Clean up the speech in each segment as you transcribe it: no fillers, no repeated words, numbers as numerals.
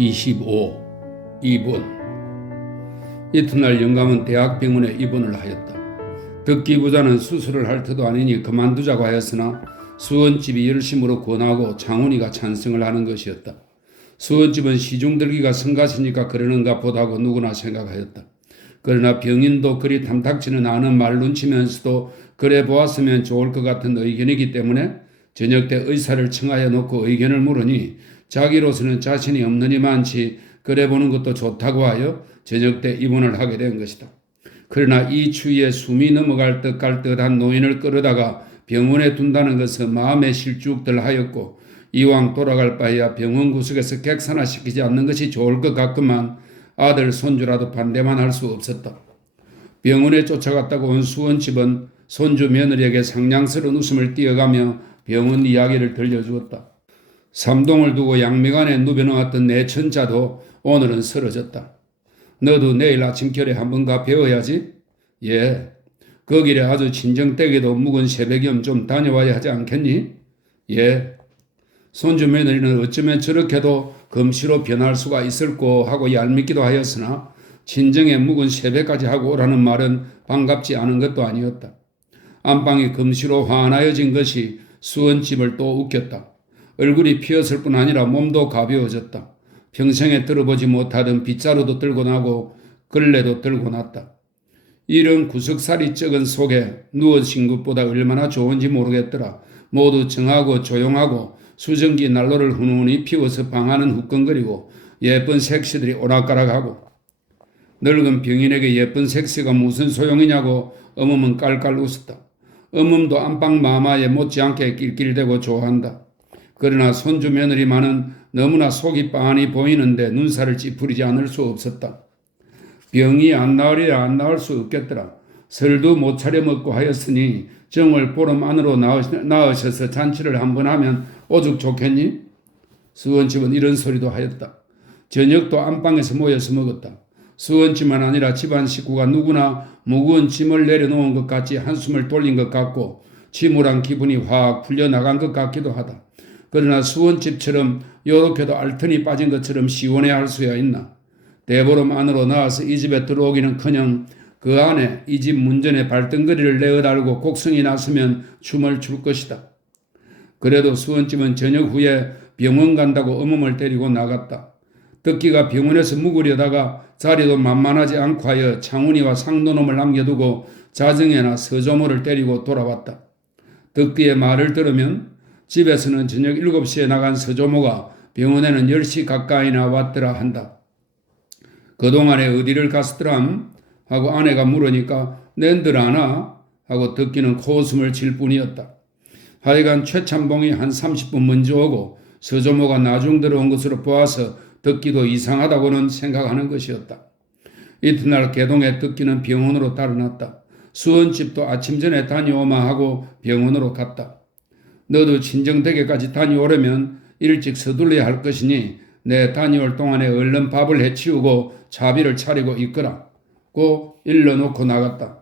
25. 입원. 이튿날 영감은 대학병원에 입원을 하였다. 듣기 부자는 수술을 할 터도 아니니 그만두자고 하였으나 수원집이 열심으로 권하고 장훈이가 찬성을 하는 것이었다. 수원집은 시중들기가 성가시니까 그러는가 보다고 누구나 생각하였다. 그러나 병인도 그리 탐탁지는 않은 말 눈치면서도 그래 보았으면 좋을 것 같은 의견이기 때문에 저녁 때 의사를 청하여 놓고 의견을 물으니 자기로서는 자신이 없느니만치 그래 보는 것도 좋다고 하여 저녁 때 입원을 하게 된 것이다. 그러나 이 추위에 숨이 넘어갈 듯 갈 듯한 노인을 끌어다가 병원에 둔다는 것은 마음에 실죽들 하였고 이왕 돌아갈 바에야 병원 구석에서 객산화시키지 않는 것이 좋을 것 같구만 아들 손주라도 반대만 할 수 없었다. 병원에 쫓아갔다고 온 수원집은 손주 며느리에게 상냥스러운 웃음을 띄어가며 병원 이야기를 들려주었다. 삼동을 두고 양미간에 누벼놓았던 내 천자도 오늘은 쓰러졌다. 너도 내일 아침결에 한번 가 배워야지? 예. 그 길에 아주 진정되게도 묵은 새벽염 좀 다녀와야 하지 않겠니? 예. 손주 며느리는 어쩌면 저렇게도 금시로 변할 수가 있을꼬 하고 얄밉기도 하였으나 진정에 묵은 새벽까지 하고 오라는 말은 반갑지 않은 것도 아니었다. 안방이 금시로 환하여진 것이 수원집을 또 웃겼다. 얼굴이 피었을 뿐 아니라 몸도 가벼워졌다. 평생에 들어보지 못하던 빗자루도 들고 나고 걸레도 들고 났다. 이런 구석살이 적은 속에 누워진 것보다 얼마나 좋은지 모르겠더라. 모두 정하고 조용하고 수증기 난로를 훈훈히 피워서 방안은 후끈거리고 예쁜 색시들이 오락가락하고 늙은 병인에게 예쁜 색시가 무슨 소용이냐고 어멈은 깔깔 웃었다. 어멈도 안방 마마에 못지않게 낄낄대고 좋아한다. 그러나 손주 며느리만은 너무나 속이 빤히 보이는데 눈살을 찌푸리지 않을 수 없었다. 병이 안 나으리라 안 나을 수 없겠더라. 설도 못 차려 먹고 하였으니 정월 보름 안으로 나으셔서 잔치를 한번 하면 오죽 좋겠니? 수원집은 이런 소리도 하였다. 저녁도 안방에서 모여서 먹었다. 수원집만 아니라 집안 식구가 누구나 무거운 짐을 내려놓은 것 같이 한숨을 돌린 것 같고 침울한 기분이 확 풀려나간 것 같기도 하다. 그러나 수원집처럼 요렇게도 알턴이 빠진 것처럼 시원해 할 수야 있나. 대보름 안으로 나와서 이 집에 들어오기는커녕 그 안에 이 집 문전에 발등거리를 내어달고 곡성이 났으면 춤을 출 것이다. 그래도 수원집은 저녁 후에 병원 간다고 어멈을 데리고 나갔다. 덕기가 병원에서 묵으려다가 자리도 만만하지 않고 하여 창훈이와 상도놈을 남겨두고 자정에나 서조모를 데리고 돌아왔다. 덕기의 말을 들으면 집에서는 저녁 7시에 나간 서조모가 병원에는 10시 가까이나 왔더라 한다. 그동안에 어디를 갔더람? 하고 아내가 물으니까 낸들 아나? 하고 덕기는 코웃음을 칠 뿐이었다. 하여간 최참봉이 한 30분 먼저 오고 서조모가 나중 들어온 것으로 보아서 덕기도 이상하다고는 생각하는 것이었다. 이튿날 개동에 덕기는 병원으로 달아났다. 수원집도 아침 전에 다녀오마 하고 병원으로 갔다. 너도 진정되게까지 다녀오려면 일찍 서둘러야 할 것이니 내 다녀올 동안에 얼른 밥을 해치우고 차비를 차리고 있거라. 고 일러놓고 나갔다.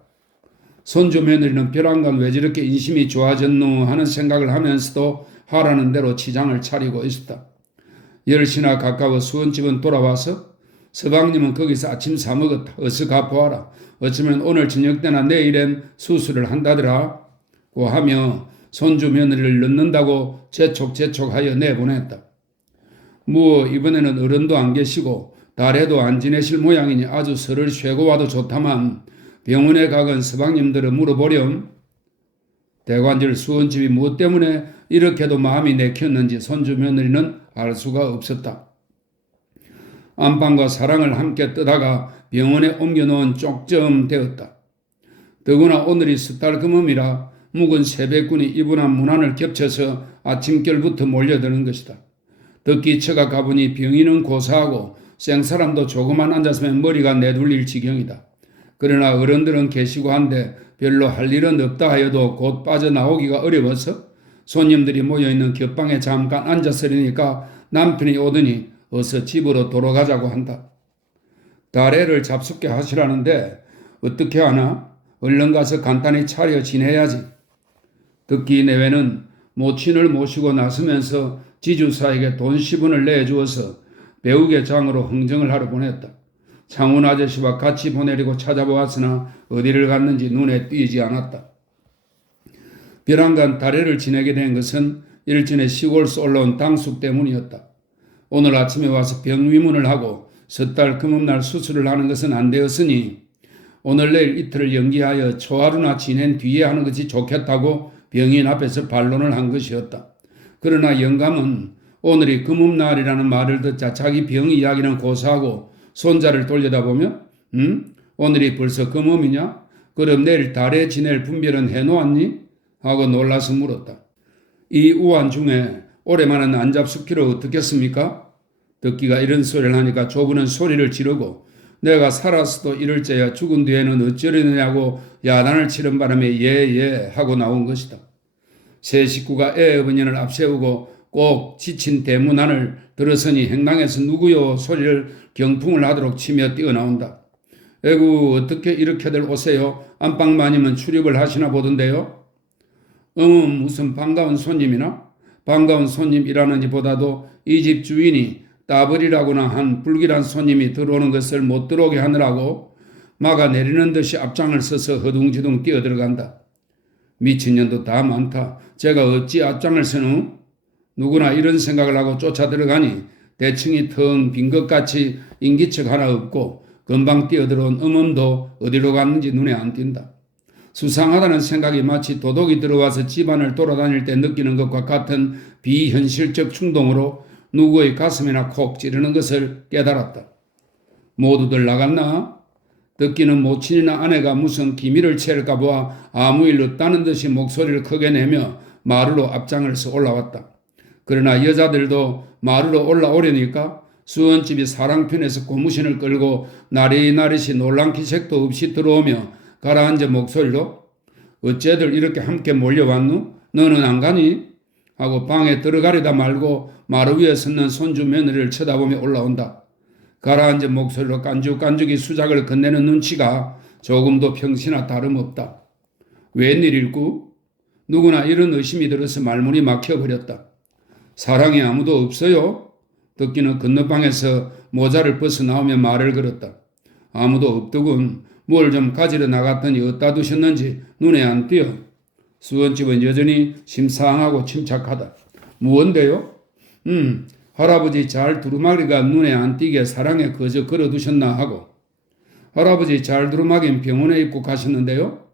손주 며느리는 벼랑간 왜 저렇게 인심이 좋아졌노 하는 생각을 하면서도 하라는 대로 치장을 차리고 있었다. 10시나 가까워 수원집은 돌아와서 서방님은 거기서 아침 사먹었다. 어서 가보아라. 어쩌면 오늘 저녁 때나 내일엔 수술을 한다더라. 고 하며 손주 며느리를 넣는다고 재촉하여 내보냈다. 이번에는 어른도 안 계시고 달에도 안 지내실 모양이니 아주 설을 쉬고 와도 좋다만 병원에 가건 서방님들을 물어보렴. 대관절 수원집이 무엇 때문에 이렇게도 마음이 내켰는지 손주 며느리는 알 수가 없었다. 안방과 사랑을 함께 뜨다가 병원에 옮겨놓은 쪽점 되었다. 더구나 오늘이 숫달금음이라 묵은 새벽군이 이분한 문안을 겹쳐서 아침결부터 몰려드는 것이다. 덕기 처가 가보니 병인은 고사하고 생사람도 조금만 앉았으면 머리가 내둘릴 지경이다. 그러나 어른들은 계시고 한데 별로 할 일은 없다 하여도 곧 빠져나오기가 어려워서 손님들이 모여있는 곁방에 잠깐 앉았으니까 남편이 오더니 어서 집으로 돌아가자고 한다. 달애를 잡숫게 하시라는데 어떻게 하나? 얼른 가서 간단히 차려 지내야지. 덕기 내외는 모친을 모시고 나서면서 지주사에게 돈 10원을 내주어서 배우의 장으로 흥정을 하러 보냈다. 창훈 아저씨와 같이 보내려고 찾아보았으나 어디를 갔는지 눈에 띄지 않았다. 벼랑간 달해를 지내게 된 것은 일전에 시골에서 올라온 당숙 때문이었다. 오늘 아침에 와서 병위문을 하고 섣달 금음날 수술을 하는 것은 안 되었으니 오늘 내일 이틀을 연기하여 초하루나 지낸 뒤에 하는 것이 좋겠다고 병인 앞에서 반론을 한 것이었다. 그러나 영감은 오늘이 금음날이라는 말을 듣자 자기 병 이야기는 고사하고 손자를 돌려다보며 오늘이 벌써 금음이냐? 그럼 내일 달에 지낼 분별은 해놓았니? 하고 놀라서 물었다. 이 우한 중에 오래만은 안 잡숫기를 어떻겠습니까? 덕기가 이런 소리를 하니까 조부는 소리를 지르고 내가 살았어도 이럴째야 죽은 뒤에는 어쩌려느냐고 야단을 치는 바람에 예 하고 나온 것이다. 세 식구가 애 어머니를 앞세우고 꼭 지친 대문안을 들어서니 행당에서 누구요 소리를 경풍을 하도록 치며 뛰어나온다. 에구 어떻게 이렇게들 오세요? 안방마님은 출입을 하시나 보던데요? 무슨 반가운 손님이나? 반가운 손님이라는지 보다도 이 집 주인이 따버리라고나 한 불길한 손님이 들어오는 것을 못 들어오게 하느라고 막아 내리는 듯이 앞장을 서서 허둥지둥 뛰어들어간다. 미친년도 다 많다. 제가 어찌 앞장을 서누? 누구나 이런 생각을 하고 쫓아 들어가니 대층이 텅 빈 것 같이 인기척 하나 없고 금방 뛰어들어온 음음도 어디로 갔는지 눈에 안 띈다. 수상하다는 생각이 마치 도둑이 들어와서 집안을 돌아다닐 때 느끼는 것과 같은 비현실적 충동으로 누구의 가슴이나 콕 찌르는 것을 깨달았다. 모두들 나갔나? 듣기는 모친이나 아내가 무슨 기밀을 채울까 보아 아무 일 없다는 듯이 목소리를 크게 내며 마루로 앞장을서 올라왔다. 그러나 여자들도 마루로 올라오려니까 수원집이 사랑편에서 고무신을 끌고 나리나리시 놀란 기색도 없이 들어오며 가라앉은 목소리로 어째들 이렇게 함께 몰려왔누? 너는 안 가니? 하고 방에 들어가려다 말고 마루 위에 섰는 손주 며느리를 쳐다보며 올라온다. 가라앉은 목소리로 깐죽깐죽이 수작을 건네는 눈치가 조금도 평시나 다름없다. 웬일일구? 누구나 이런 의심이 들어서 말문이 막혀버렸다. 사랑이 아무도 없어요? 듣기는 건너방에서 모자를 벗어 나오며 말을 걸었다. 아무도 없더군. 뭘 좀 가지러 나갔더니 어디다 두셨는지 눈에 안 띄어. 수원집은 여전히 심상하고 침착하다. 무언데요? 할아버지 잘 두루마기가 눈에 안 띄게 사랑에 거저 걸어두셨나 하고. 할아버지 잘 두루마기는 병원에 입고 가셨는데요?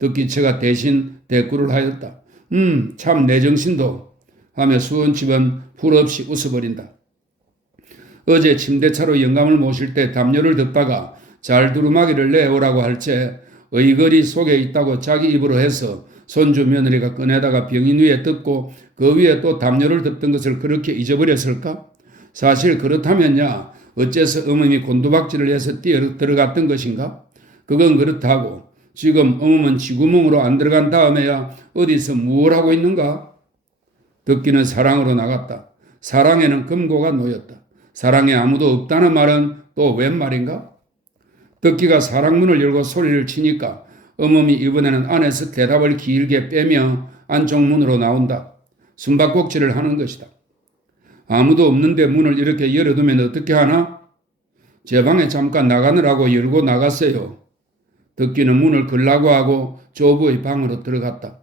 듣기체가 대신 대꾸를 하였다. 참 내 정신도 하며 수원집은 풀없이 웃어버린다. 어제 침대차로 영감을 모실 때 담요를 덮다가 잘 두루마기를 내오라고 할째 의거리 속에 있다고 자기 입으로 해서 손주 며느리가 꺼내다가 병인 위에 덮고 그 위에 또 담요를 덮던 것을 그렇게 잊어버렸을까? 사실 그렇다면야 어째서 어머니 곤두박질을 해서 뛰어 들어갔던 것인가? 그건 그렇다고 지금 어머니는 쥐구멍으로 안 들어간 다음에야 어디서 무엇을 하고 있는가? 듣기는 사랑으로 나갔다. 사랑에는 금고가 놓였다. 사랑에 아무도 없다는 말은 또 웬 말인가? 듣기가 사랑문을 열고 소리를 치니까 어머니 이번에는 안에서 대답을 길게 빼며 안쪽 문으로 나온다. 숨바꼭질을 하는 것이다. 아무도 없는데 문을 이렇게 열어두면 어떻게 하나? 제 방에 잠깐 나가느라고 열고 나갔어요. 듣기는 문을 걸라고 하고 조부의 방으로 들어갔다.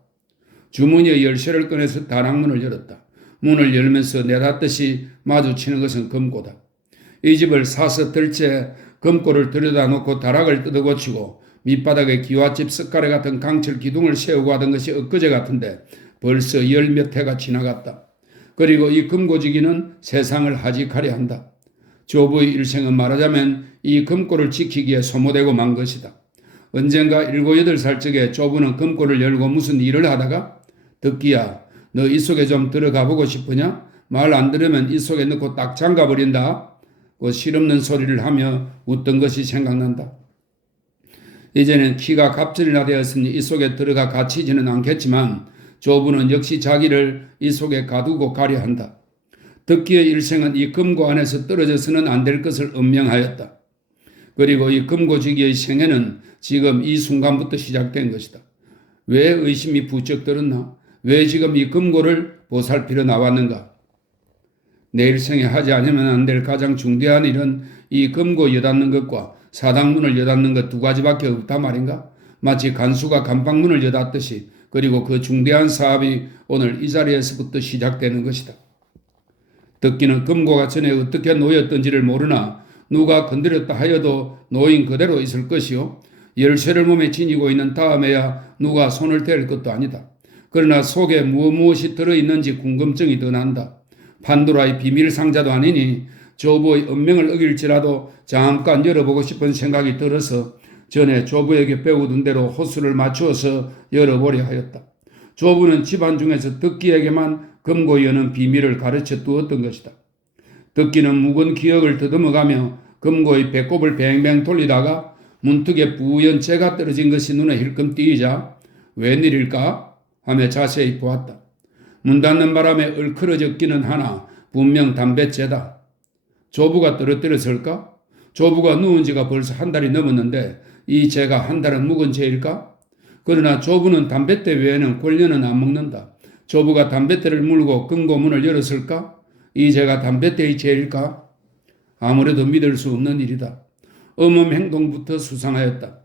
주머니에 열쇠를 꺼내서 다락문을 열었다. 문을 열면서 내닫듯이 마주치는 것은 금고다. 이 집을 사서 들째 금고를 들여다 놓고 다락을 뜯어고치고 밑바닥에 기와집 석가래 같은 강철 기둥을 세우고 하던 것이 엊그제 같은데 벌써 열 몇 해가 지나갔다. 그리고 이 금고지기는 세상을 하직하려 한다. 조부의 일생은 말하자면 이 금고를 지키기에 소모되고 만 것이다. 언젠가 7, 8살 적에 조부는 금고를 열고 무슨 일을 하다가 듣기야 너 이 속에 좀 들어가 보고 싶으냐? 말 안 들으면 이 속에 넣고 딱 잠가버린다. 그 실없는 소리를 하며 웃던 것이 생각난다. 이제는 키가 갑절이나 되었으니 이 속에 들어가 갇히지는 않겠지만 조부는 역시 자기를 이 속에 가두고 가려 한다. 듣기의 일생은 이 금고 안에서 떨어져서는 안 될 것을 음명하였다. 그리고 이 금고지기의 생애는 지금 이 순간부터 시작된 것이다. 왜 의심이 부쩍 들었나? 왜 지금 이 금고를 보살피러 나왔는가? 내 일생에 하지 않으면 안 될 가장 중대한 일은 이 금고 여닫는 것과 사당문을 여닫는 것 두 가지밖에 없다 말인가? 마치 간수가 감방문을 여닫듯이, 그리고 그 중대한 사업이 오늘 이 자리에서부터 시작되는 것이다. 듣기는 금고가 전에 어떻게 놓였던지를 모르나 누가 건드렸다 하여도 놓인 그대로 있을 것이요, 열쇠를 몸에 지니고 있는 다음에야 누가 손을 댈 것도 아니다. 그러나 속에 무엇이 들어있는지 궁금증이 더 난다. 판도라의 비밀 상자도 아니니 조부의 운명을 어길지라도 잠깐 열어보고 싶은 생각이 들어서 전에 조부에게 배우던 대로 호수를 맞추어서 열어보려 하였다. 조부는 집안 중에서 덕기에게만 금고 여는 비밀을 가르쳐 두었던 것이다. 덕기는 묵은 기억을 더듬어가며 금고의 배꼽을 뱅뱅 돌리다가 문득에 뿌연 재가 떨어진 것이 눈에 힐끔 띄자 웬일일까 하며 자세히 보았다. 문 닫는 바람에 얼크러졌기는 하나 분명 담뱃재다. 조부가 떨어뜨렸을까? 조부가 누운 지가 벌써 한 달이 넘었는데 이 재가 한 달은 묵은 재일까? 그러나 조부는 담뱃대 외에는 권료는 안 먹는다. 조부가 담뱃대를 물고 금고문을 열었을까? 이 재가 담뱃대의 재일까? 아무래도 믿을 수 없는 일이다. 엄음 행동부터 수상하였다.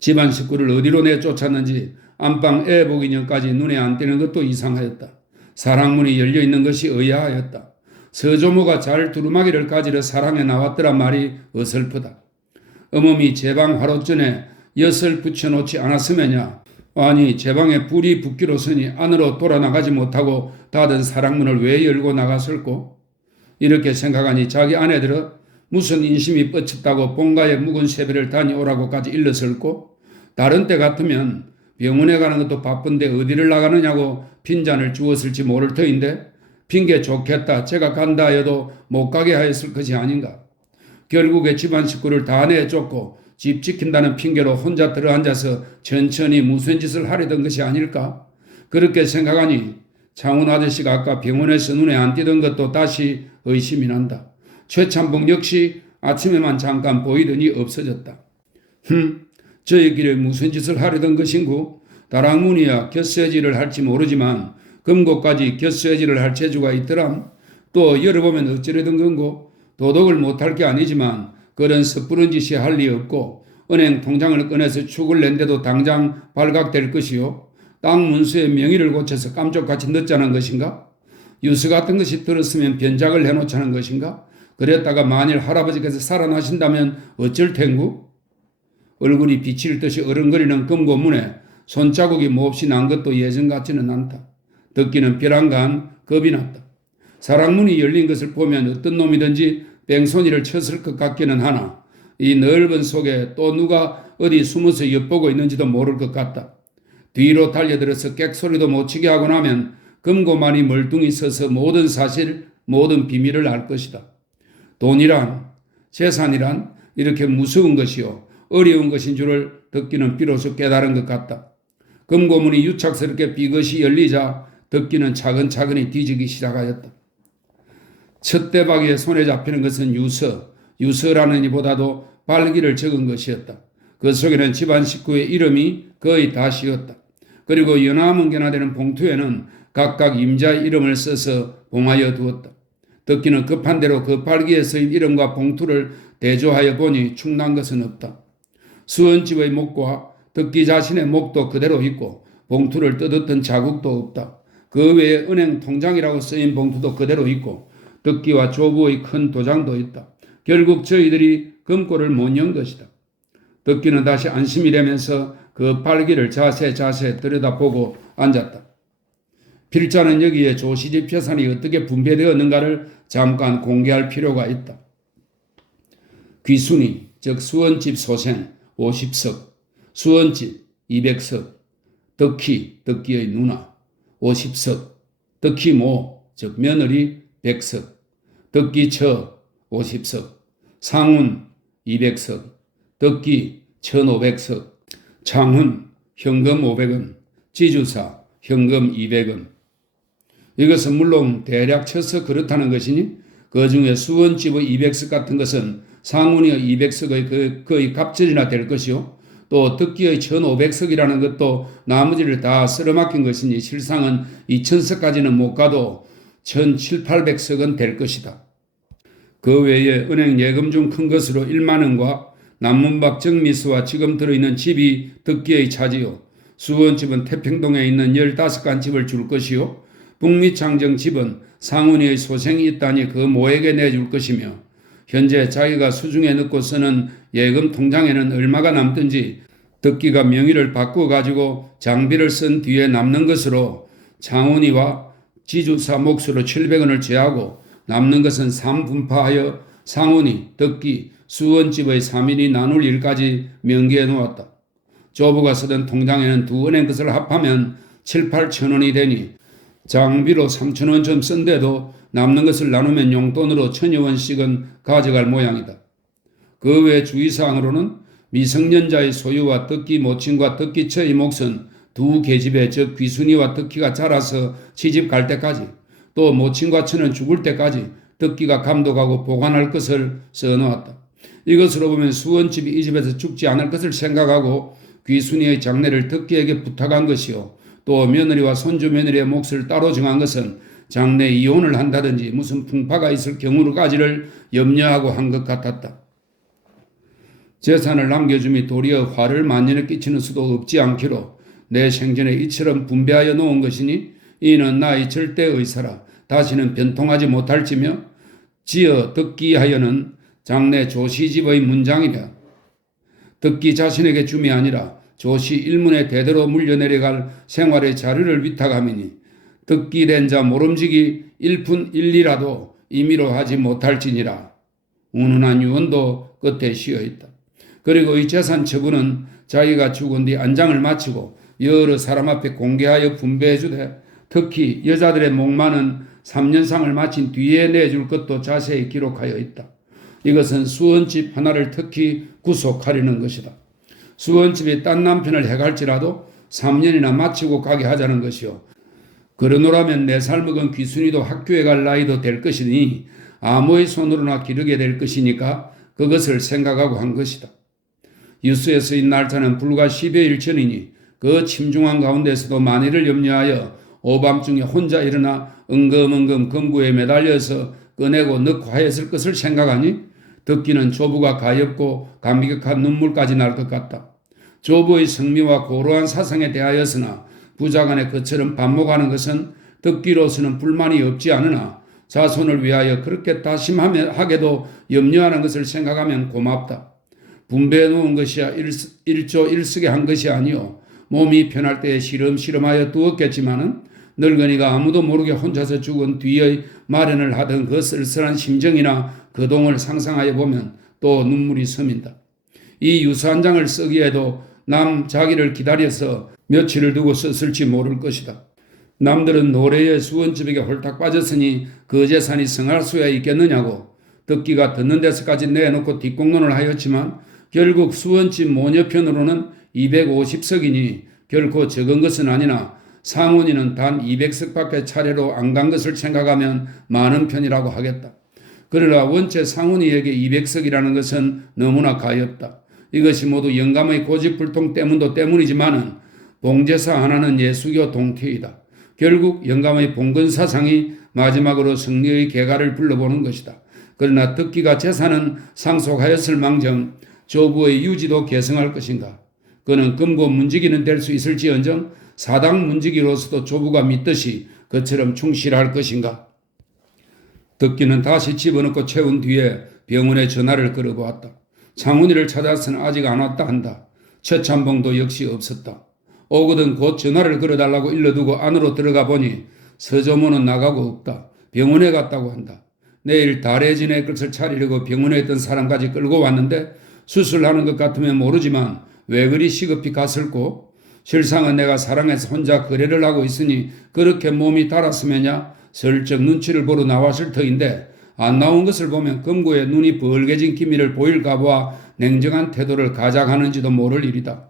집안 식구를 어디로 내쫓았는지 안방 애복 인형까지 눈에 안 띄는 것도 이상하였다. 사랑문이 열려있는 것이 의아하였다. 서조모가 잘 두루마기를 가지러 사랑에 나왔더란 말이 어설프다. 어멈이 제방 화롯전에 엿을 붙여놓지 않았으면야. 아니 제방에 불이 붙기로서니 안으로 돌아나가지 못하고 닫은 사랑문을 왜 열고 나갔을꼬? 이렇게 생각하니 자기 아내들은 무슨 인심이 뻗쳤다고 본가에 묵은 세배를 다녀오라고까지 일렀을꼬? 다른 때 같으면 병원에 가는 것도 바쁜데 어디를 나가느냐고 핀잔을 주었을지 모를 터인데 핑계 좋겠다 제가 간다 해도 못 가게 하였을 것이 아닌가. 결국에 집안 식구를 다 내쫓고 집 지킨다는 핑계로 혼자 들어앉아서 천천히 무슨 짓을 하려던 것이 아닐까. 그렇게 생각하니 창훈 아저씨가 아까 병원에서 눈에 안 띄던 것도 다시 의심이 난다. 최찬봉 역시 아침에만 잠깐 보이더니 없어졌다. 저의 길에 무슨 짓을 하려던 것인고? 다락문이야 곁쇠질을 할지 모르지만 금고까지 곁쇠질을 할 재주가 있더람. 또 열어보면 어찌려던 건고? 도덕을 못할 게 아니지만 그런 섣부른 짓이 할 리 없고 은행 통장을 꺼내서 축을 낸데도 당장 발각될 것이요. 땅 문서에 명의를 고쳐서 깜짝같이 넣자는 것인가? 유서 같은 것이 들었으면 변작을 해놓자는 것인가? 그랬다가 만일 할아버지께서 살아나신다면 어쩔 텐구? 얼굴이 비칠 듯이 어른거리는 금고문에 손자국이 몹시 난 것도 예전 같지는 않다. 듣기는 벼랑간 겁이 났다. 사랑문이 열린 것을 보면 어떤 놈이든지 뺑소니를 쳤을 것 같기는 하나 이 넓은 속에 또 누가 어디 숨어서 엿보고 있는지도 모를 것 같다. 뒤로 달려들어서 객소리도 못 치게 하고 나면 금고만이 멀뚱히 서서 모든 사실, 모든 비밀을 알 것이다. 돈이란, 재산이란 이렇게 무서운 것이요 어려운 것인 줄을 듣기는 비로소 깨달은 것 같다. 금고문이 유착스럽게 비것이 열리자 듣기는 차근차근히 뒤지기 시작하였다. 첫 대박에 손에 잡히는 것은 유서라는 이보다도 발기를 적은 것이었다. 그 속에는 집안 식구의 이름이 거의 다 씌었다. 그리고 연화문견화되는 봉투에는 각각 임자의 이름을 써서 봉하여 두었다. 듣기는 급한 대로 그 발기에 쓰인 이름과 봉투를 대조하여 보니 충난 것은 없다. 수원집의 목과 듣기 자신의 목도 그대로 있고 봉투를 뜯었던 자국도 없다. 그 외에 은행 통장이라고 쓰인 봉투도 그대로 있고 듣기와 조부의 큰 도장도 있다. 결국 저희들이 금고를 못 연 것이다. 듣기는 다시 안심이 되면서 그 발기를 자세히 들여다보고 앉았다. 필자는 여기에 조시집 재산이 어떻게 분배되었는가를 잠깐 공개할 필요가 있다. 귀순이 즉 수원집 소생 50석, 수원집 200석, 덕기의 누나 50석, 덕기모 즉 며느리 100석, 덕기처 50석, 상훈 200석, 덕기 1500석, 창훈 현금 500원, 지주사 현금 200원. 이것은 물론 대략 쳐서 그렇다는 것이니 그 중에 수원집의 200석 같은 것은 상훈이의 200석의 거의 갑절이나 될 것이요. 또 덕기의 1500석이라는 것도 나머지를 다 쓸어막힌 것이니 실상은 2000석까지는 못 가도 1,700~800석은 될 것이다. 그 외에 은행 예금 중 큰 것으로 1만 원과 남문박 정미수와 지금 들어있는 집이 덕기의 차지요. 수원집은 태평동에 있는 15간 집을 줄 것이요. 북미창정 집은 상훈이의 소생이 있다니 그 모에게 내줄 것이며 현재 자기가 수중에 넣고 쓰는 예금 통장에는 얼마가 남든지 덕기가 명의를 바꾸어 가지고 장비를 쓴 뒤에 남는 것으로 창훈이와 지주사 몫으로 700원을 제하고 남는 것은 3분파하여 상훈이, 덕기, 수원집의 3인이 나눌 일까지 명기해 놓았다. 조부가 쓰던 통장에는 두 은행 것을 합하면 7~8천원이 되니 장비로 3천원 좀 쓴데도 남는 것을 나누면 용돈으로 1,000여원씩은 가져갈 모양이다. 그 외 주의사항으로는 미성년자의 소유와 덕기 모친과 덕기처의 몫은 두 계집에 즉 귀순이와 덕기가 자라서 시집 갈 때까지 또 모친과 처는 죽을 때까지 덕기가 감독하고 보관할 것을 써놓았다. 이것으로 보면 수원집이 이 집에서 죽지 않을 것을 생각하고 귀순이의 장례를 덕기에게 부탁한 것이요. 또 며느리와 손주 며느리의 몫을 따로 정한 것은 장래 이혼을 한다든지 무슨 풍파가 있을 경우까지를 염려하고 한 것 같았다. 재산을 남겨줌이 도리어 화를 만연에 끼치는 수도 없지 않기로 내 생전에 이처럼 분배하여 놓은 것이니 이는 나의 절대 의사라 다시는 변통하지 못할지며 지어 덕기하여는 장래 조시집의 문장이라. 덕기 자신에게 줌이 아니라 조시 일문에 대대로 물려내려갈 생활의 자료를 위탁함이니 덕기된 자 모름지기 1푼 1리라도 임의로 하지 못할지니라. 운운한 유언도 끝에 쉬어있다. 그리고 이 재산 처분은 자기가 죽은 뒤 안장을 마치고 여러 사람 앞에 공개하여 분배해주되 특히 여자들의 목마는 3년상을 마친 뒤에 내줄 것도 자세히 기록하여 있다. 이것은 수원집 하나를 특히 구속하려는 것이다. 수원집이 딴 남편을 해갈지라도 3년이나 마치고 가게 하자는 것이요. 그러노라면 4살 먹은 귀순이도 학교에 갈 나이도 될 것이니 아무의 손으로나 기르게 될 것이니까 그것을 생각하고 한 것이다. 유수에 쓰인 날짜는 불과 10여일 전이니 그 침중한 가운데서도 만일을 염려하여 오밤중에 혼자 일어나 엉금엉금 금구에 매달려서 꺼내고 넣고 하였을 것을 생각하니 덕기는 조부가 가엾고 감격한 눈물까지 날 것 같다. 조부의 성미와 고루한 사상에 대하여서나 부자간에 그처럼 반목하는 것은 덕기로서는 불만이 없지 않으나 자손을 위하여 그렇게 다심하게도 염려하는 것을 생각하면 고맙다. 분배해 놓은 것이야 일조일석에 한 것이 아니오. 몸이 편할 때에 시름시름하여 두었겠지만은 늙은이가 아무도 모르게 혼자서 죽은 뒤의 마련을 하던 그 쓸쓸한 심정이나 그동을 상상하여 보면 또 눈물이 서민다. 이 유서한 장을 쓰기에도 남 자기를 기다려서 며칠을 두고 썼을지 모를 것이다. 남들은 노래에 수원집에게 홀딱 빠졌으니 그 재산이 성할 수야 있겠느냐고 덕기가 듣는 데서까지 내놓고 뒷공론을 하였지만 결국 수원집 모녀편으로는 250석이니 결코 적은 것은 아니나 상훈이는 단 200석밖에 차례로 안 간 것을 생각하면 많은 편이라고 하겠다. 그러나 원체 상훈이에게 200석이라는 것은 너무나 가엾다. 이것이 모두 영감의 고집불통 때문도 때문이지만은 봉제사 하나는 예수교 동태이다. 결국 영감의 봉건사상이 마지막으로 승리의 개가를 불러보는 것이다. 그러나 덕기가 재산은 상속하였을 망정 조부의 유지도 계승할 것인가. 그는 금고 문지기는 될 수 있을지언정 사당 문지기로서도 조부가 믿듯이 그처럼 충실할 것인가. 덕기는 다시 집어넣고 채운 뒤에 병원에 전화를 걸어보았다. 창훈이를 찾아서는 아직 안 왔다 한다. 최참봉도 역시 없었다. 오거든 곧 전화를 걸어달라고 일러두고 안으로 들어가 보니 서조모는 나가고 없다. 병원에 갔다고 한다. 내일 달에 지낼 것을 차리려고 병원에 있던 사람까지 끌고 왔는데 수술하는 것 같으면 모르지만 왜 그리 시급히 갔을꼬? 실상은 내가 사랑해서 혼자 거래를 하고 있으니 그렇게 몸이 달았으면야 슬쩍 눈치를 보러 나왔을 터인데 안 나온 것을 보면 금고에 눈이 벌게진 기미를 보일까 봐 냉정한 태도를 가작하는지도 모를 일이다.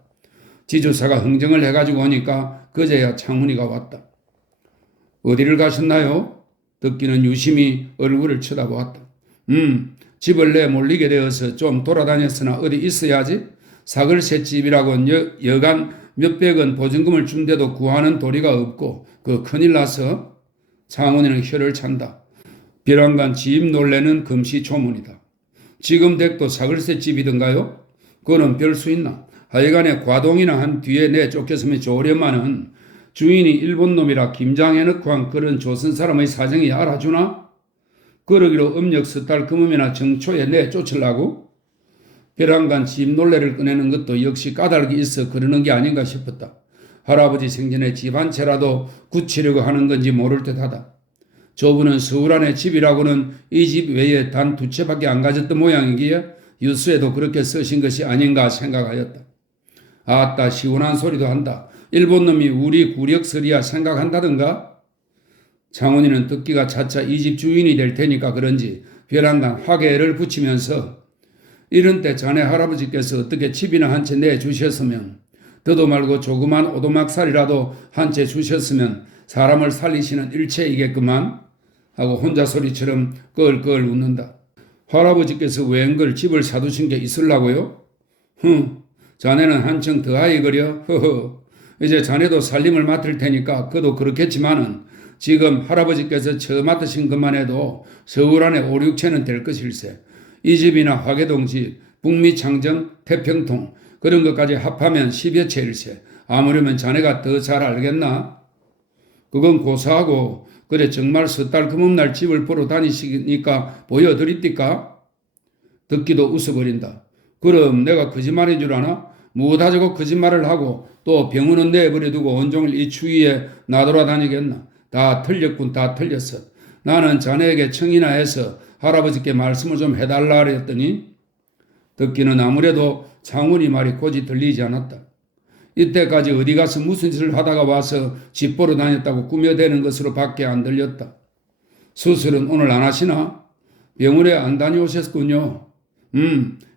지주사가 흥정을 해가지고 오니까 그제야 창훈이가 왔다. 어디를 가셨나요? 덕기는 유심히 얼굴을 쳐다보았다. 집을 내몰리게 되어서 좀 돌아다녔으나 어디 있어야지. 사글셋집이라고 여간 몇백원 보증금을 준데도 구하는 도리가 없고 그 큰일 나서. 장훈이는 혀를 찬다. 벼랑간 집 놀래는 금시초문이다. 지금 댁도 사글세 집이던가요? 그거는 별 수 있나? 하여간에 과동이나 한 뒤에 내 쫓겼으면 좋으련만은 주인이 일본 놈이라 김장해놓고 한 그런 조선 사람의 사정이 알아주나? 그러기로 음력 섣달 금음이나 정초에 내 쫓으려고? 벼랑간 집 놀래를 꺼내는 것도 역시 까닭이 있어 그러는 게 아닌가 싶었다. 할아버지 생전에 집 한 채라도 굳히려고 하는 건지 모를 듯하다. 저분은 서울 안에 집이라고는 이 집 외에 단 2채밖에 안 가졌던 모양이기에 유수에도 그렇게 쓰신 것이 아닌가 생각하였다. 아따 시원한 소리도 한다. 일본 놈이 우리 구력설이야 생각한다던가? 장훈이는 듣기가 차차 이 집 주인이 될 테니까 그런지 벼랑간 화개를 붙이면서 이런 때 자네 할아버지께서 어떻게 집이나 한 채 내주셨으면 더도 말고 조그만 오도막살이라도 한 채 주셨으면 사람을 살리시는 일체이겠구만 하고 혼자 소리처럼 껄껄 웃는다. 할아버지께서 웬걸 집을 사두신 게 있으려고요? 자네는 한층 더하이 그려? 허허. 이제 자네도 살림을 맡을 테니까 그도 그렇겠지만은 지금 할아버지께서 처 맡으신 것만 해도 서울 안에 5, 6채는 될 것일세. 이 집이나 화계동 집, 북미 창정, 태평통 그런 것까지 합하면 10여 채일세. 아무려면 자네가 더 잘 알겠나? 그건 고사하고 그래 정말 섣달 금음날 집을 보러 다니시니까 보여드립니까? 듣기도 웃어버린다. 그럼 내가 거짓말인 줄 아나? 무엇하자고 거짓말을 하고 또 병원은 내버려두고 온종일 이 추위에 나돌아다니겠나? 다 틀렸군 다 틀렸어. 나는 자네에게 청이나 해서 할아버지께 말씀을 좀 해달라 그랬더니 듣기는 아무래도 장훈이 말이 고지 들리지 않았다. 이때까지 어디 가서 무슨 짓을 하다가 와서 집 보러 다녔다고 꾸며대는 것으로 밖에 안 들렸다. 수술은 오늘 안 하시나? 병원에 안 다녀오셨군요.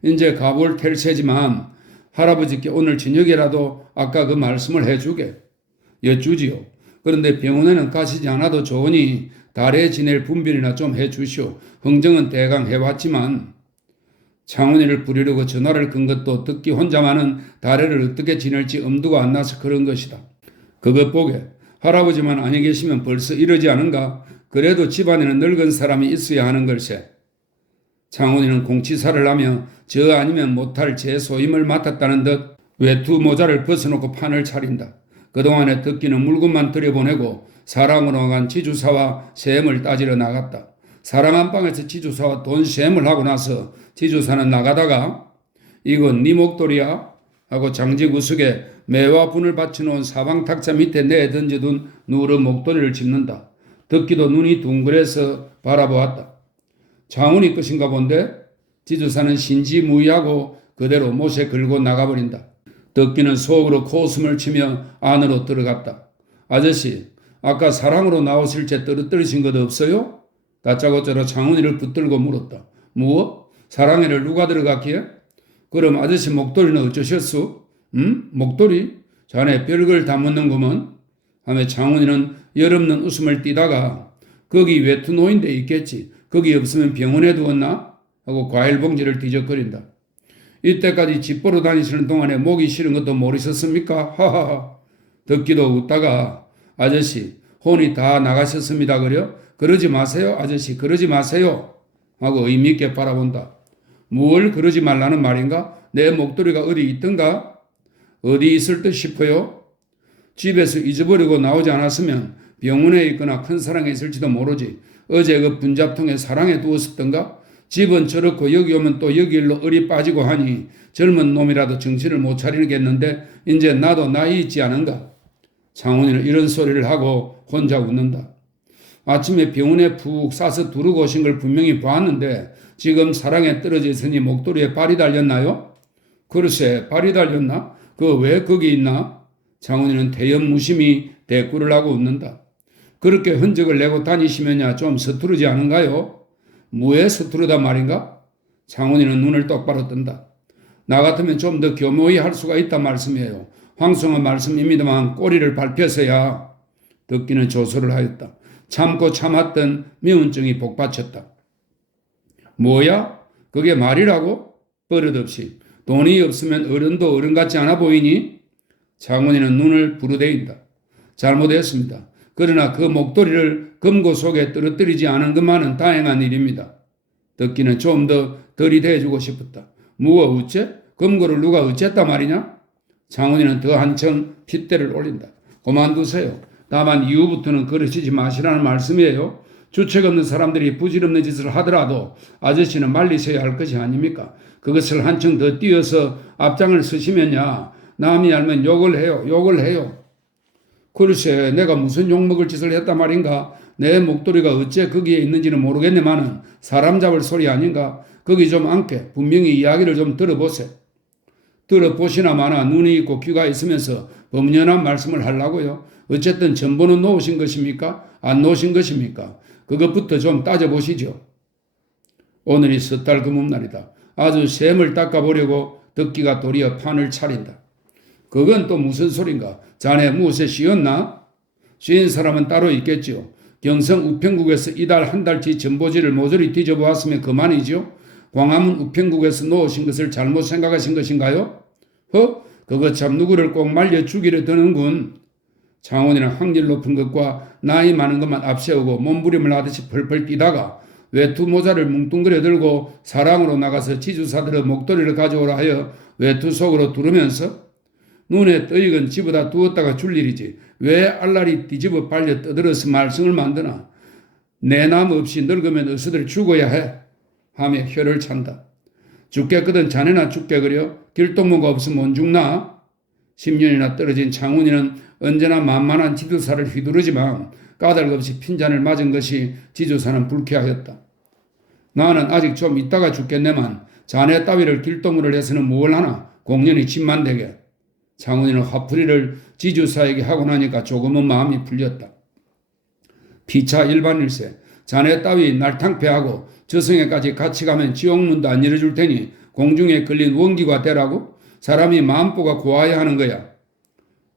이제 가볼 텔세지만 할아버지께 오늘 저녁이라도 아까 그 말씀을 해주게. 여쭈지요. 그런데 병원에는 가시지 않아도 좋으니 달에 지낼 분별이나 좀 해주시오. 흥정은 대강 해왔지만 장훈이를 부리려고 전화를 건 것도 듣기 혼자만은 달에를 어떻게 지낼지 엄두가 안 나서 그런 것이다. 그것 보게 할아버지만 아니 계시면 벌써 이러지 않은가? 그래도 집안에는 늙은 사람이 있어야 하는 걸세. 장훈이는 공치사를 하며 저 아니면 못할 제 소임을 맡았다는 듯 외투 모자를 벗어놓고 판을 차린다. 그동안에 듣기는 물건만 들여보내고 사랑으로 간 지주사와 셈을 따지러 나갔다. 사랑 안방에서 지주사와 돈 셈을 하고 나서 지주사는 나가다가 이건 네 목도리야? 하고 장지구석에 매와 분을 받쳐놓은 사방탁자 밑에 내던져둔 누런 목도리를 짚는다. 듣기도 눈이 둥그레서 바라보았다. 장훈이 것인가 본데 지주사는 신지무의하고 그대로 못에 걸고 나가버린다. 듣기는 속으로 코웃음을 치며 안으로 들어갔다. 아저씨 아까 사랑으로 나오실 때 떨어뜨리신 것 없어요? 다짜고짜로 장훈이를 붙들고 물었다. 무엇? 사랑에를 누가 들어갔기에? 그럼 아저씨 목도리는 어쩌셨소? 목도리? 자네 별걸 다 묻는구먼. 하며 장훈이는 열없는 웃음을 띠다가 거기 외투 놓인 데 있겠지. 거기 없으면 병원에 두었나? 하고 과일 봉지를 뒤적거린다. 이때까지 집 보러 다니시는 동안에 목이 싫은 것도 모르셨습니까? 하하하. 듣기도 웃다가 아저씨 혼이 다 나가셨습니다 그려? 그러지 마세요 아저씨 그러지 마세요 하고 의미있게 바라본다. 뭘 그러지 말라는 말인가? 내 목도리가 어디 있던가? 어디 있을 듯 싶어요? 집에서 잊어버리고 나오지 않았으면 병원에 있거나 큰 사랑에 있을지도 모르지. 어제 그 분잡통에 사랑에 두었었던가? 집은 저렇고 여기 오면 또 여기 일로 얼이 빠지고 하니 젊은 놈이라도 정신을 못 차리겠는데 이제 나도 나이 있지 않은가? 장훈이는 이런 소리를 하고 혼자 웃는다. 아침에 병원에 푹 싸서 두르고 오신 걸 분명히 봤는데 지금 사랑에 떨어져 있으니 목도리에 발이 달렸나요? 글쎄 발이 달렸나? 그 왜 거기 있나? 장훈이는 대연무심히 대꾸를 하고 웃는다. 그렇게 흔적을 내고 다니시면야 좀 서투르지 않은가요? 뭐에 서투르다 말인가? 장훈이는 눈을 똑바로 뜬다. 나 같으면 좀 더 교묘히 할 수가 있다 말씀이에요. 황송한 말씀입니다만 꼬리를 밟혀서야. 듣기는 조소를 하였다. 참고 참았던 미운증이 복받쳤다. 뭐야? 그게 말이라고? 버릇없이. 돈이 없으면 어른도 어른 같지 않아 보이니? 장훈이는 눈을 부르대인다. 잘못했습니다. 그러나 그 목도리를 금고 속에 떨어뜨리지 않은 것만은 다행한 일입니다. 덕기는 좀 더 들이대주고 싶었다. 무엇 어째? 금고를 누가 어쨌다 말이냐? 장훈이는 더 한층 핏대를 올린다. 그만두세요. 다만 이후부터는 그러시지 마시라는 말씀이에요. 주책 없는 사람들이 부질없는 짓을 하더라도 아저씨는 말리셔야 할 것이 아닙니까? 그것을 한층 더 띄어서 앞장을 서시면야 남이 알면 욕을 해요. 글쎄 내가 무슨 욕먹을 짓을 했단 말인가? 내 목도리가 어째 거기에 있는지는 모르겠네만은 사람 잡을 소리 아닌가? 거기 좀 앉게 분명히 이야기를 좀 들어보세요. 들어보시나 마나 눈이 있고 귀가 있으면서 범연한 말씀을 하려고요. 어쨌든 전보는 놓으신 것입니까? 안 놓으신 것입니까? 그것부터 좀 따져보시죠. 오늘이 섣달 금음날이다. 아주 샘을 닦아보려고 덕기가 도리어 판을 차린다. 그건 또 무슨 소린가? 자네 무엇에 쉬었나? 쉬인 사람은 따로 있겠지요. 경성 우평국에서 이달 한 달치 전보지를 모조리 뒤져보았으면 그만이죠. 광화문 우평국에서 놓으신 것을 잘못 생각하신 것인가요? 그거 참 누구를 꼭 말려 죽이려 드는군. 장원이는 확률 높은 것과 나이 많은 것만 앞세우고 몸부림을 하듯이 펄펄 뛰다가 외투 모자를 뭉뚱그려 들고 사랑으로 나가서 지주사들의 목도리를 가져오라 하여 외투 속으로 두르면서 눈에 떠익은 집어다 두었다가 줄 일이지 왜 알라리 뒤집어 빨려 떠들어서 말썽을 만드나. 내 남 없이 늙으면 어서들 죽어야 해 하며 혀를 찬다. 죽겠거든 자네나 죽겠거려. 길동무가 없으면 못 죽나. 10년이나 떨어진 장훈이는 언제나 만만한 지주사를 휘두르지만 까닭없이 핀잔을 맞은 것이 지주사는 불쾌하였다. 나는 아직 좀 있다가 죽겠네만 자네 따위를 길동무를 해서는 뭘 하나. 공연히 집만 되게. 장훈이는 화풀이를 지주사에게 하고 나니까 조금은 마음이 풀렸다. 피차 일반일세. 자네 따위 날탕패하고 저승에까지 같이 가면 지옥문도 안 열어줄 테니 공중에 걸린 원기가 되라고? 사람이 마음보가 고와야 하는 거야.